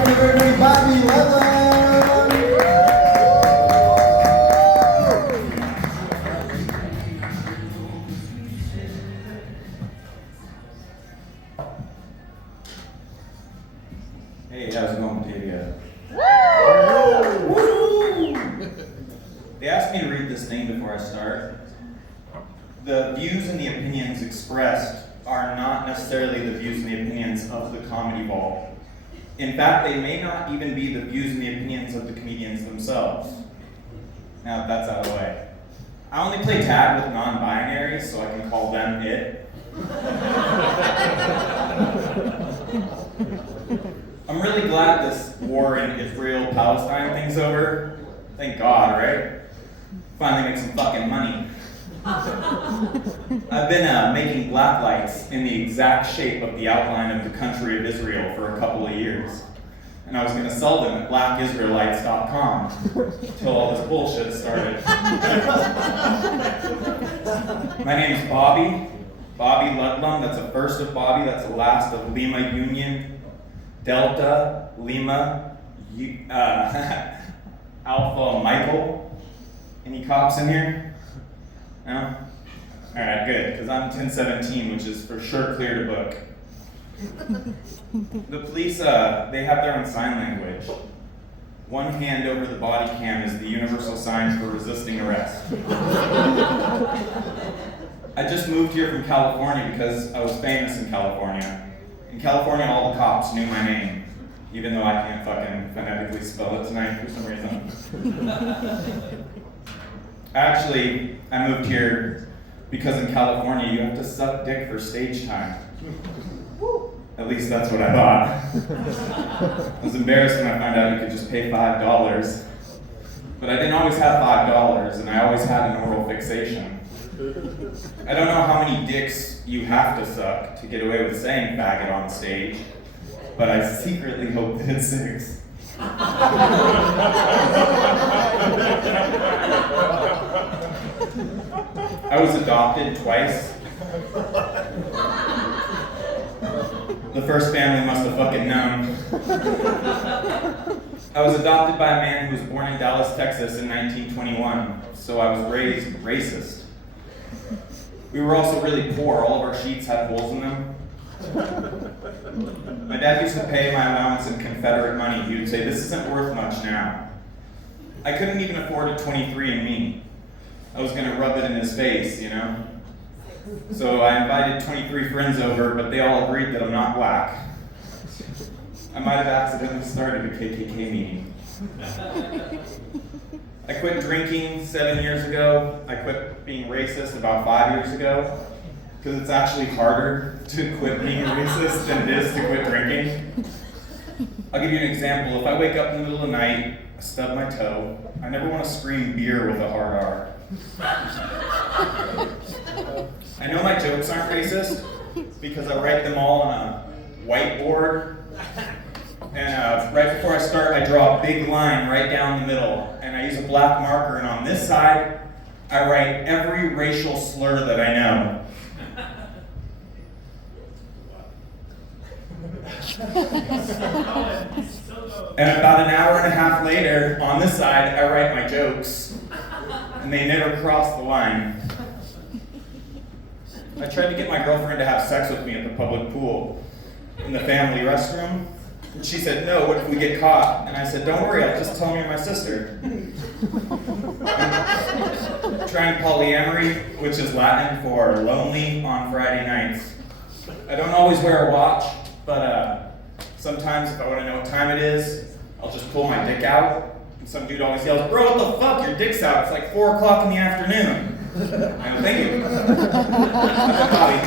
welcome everybody, Bobby Ludlam. Hey, how's it going, Batavia? They asked me to read this thing before I start. The views and the opinions expressed are not necessarily the views and the opinions of the Comedy Vault. In fact, they may not even be the views and the opinions of the comedians themselves. Now that that's out of the way. I only play tag with non-binaries, so I can call them it. I'm really glad this war in Israel-Palestine thing's over. Thank God, right? Finally make some fucking money. I've been making black lights in the exact shape of the outline of the country of Israel for a couple of years. And I was going to sell them at blackisraelites.com until all this bullshit started. My name is Bobby Ludlam. That's a first of Bobby, that's the last of Lima Union, Delta, Lima, Alpha Michael. Any cops in here? No? Alright, good, because I'm 1017, which is for sure clear to book. The police, they have their own sign language. One hand over the body cam is the universal sign for resisting arrest. I just moved here from California because I was famous in California. In California, all the cops knew my name, even though I can't fucking phonetically spell it tonight for some reason. Actually, I moved here because in California you have to suck dick for stage time. At least that's what I thought. I was embarrassed when I found out you could just pay $5. But I didn't always have $5, and I always had an oral fixation. I don't know how many dicks you have to suck to get away with saying faggot on stage, but I secretly hope that it's 6. I was adopted twice. The first family must have fucking known. I was adopted by a man who was born in Dallas, Texas in 1921, so I was raised racist. We were also really poor. All of our sheets had holes in them. My dad used to pay my allowance in Confederate money. He would say, "This isn't worth much now." I couldn't even afford a 23andMe. I was gonna rub it in his face, you know? So I invited 23 friends over, but they all agreed that I'm not black. I might have accidentally started a KKK meeting. I quit drinking 7 years ago. I quit being racist about 5 years ago, because it's actually harder to quit being racist than it is to quit drinking. I'll give you an example. If I wake up in the middle of the night, I stub my toe, I never want to scream beer with a hard R. I know my jokes aren't racist because I write them all on a whiteboard. And right before I start, I draw a big line right down the middle. And I use a black marker, and on this side, I write every racial slur that I know. And about an hour and a half later, on this side, I write my jokes. And they never cross the line. I tried to get my girlfriend to have sex with me at the public pool in the family restroom. And she said, "No, what if we get caught?" And I said, "Don't worry, I'll just tell me my sister." I'm trying polyamory, which is Latin for lonely on Friday nights. I don't always wear a watch, but sometimes if I want to know what time it is, I'll just pull my dick out. And some dude always yells, "Bro, what the fuck? Your dick's out. It's like 4 o'clock in the afternoon." I go, "Thank you." That's a Bobby.